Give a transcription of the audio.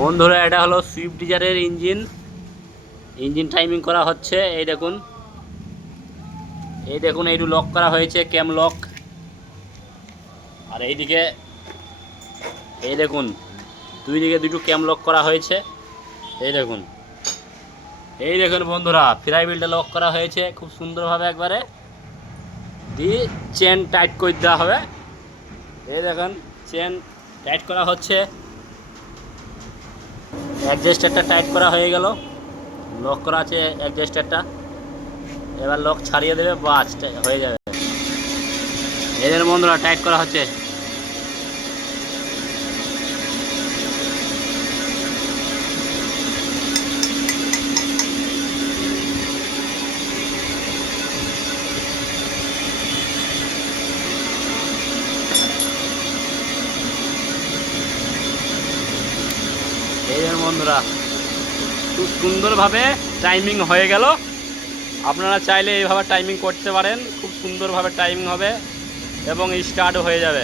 বন্ধুরা, এটা হলো সুইফট ডিজায়ারের ইঞ্জিন টাইমিং করা হচ্ছে। এই দেখুন, এইটু লক করা হয়েছে, ক্যাম লক। আর এইদিকে এই দেখুন, দুই দিকে দুটো ক্যাম লক করা হয়েছে। এই দেখুন বন্ধুরা, ফ্লাই হুইলটা লক করা হয়েছে খুব সুন্দরভাবে। একবারে দিয়ে চেন টাইট করে দেওয়া হবে। এই দেখুন, চেন টাইট করা হচ্ছে। অ্যাডজাস্টারটা টাইট করা হয়ে গেল, লক করা আছে অ্যাডজাস্টারটা। এবার লক ছাড়িয়ে দেবে, বাস হয়ে যাবে। এদের বন্ধুরা টাইট করা হচ্ছে। এদের বন্ধুরা খুব সুন্দরভাবে টাইমিং হয়ে গেল। আপনারা চাইলে এইভাবে টাইমিং করতে পারেন, খুব সুন্দরভাবে টাইমিং হবে এবং স্টার্টও হয়ে যাবে।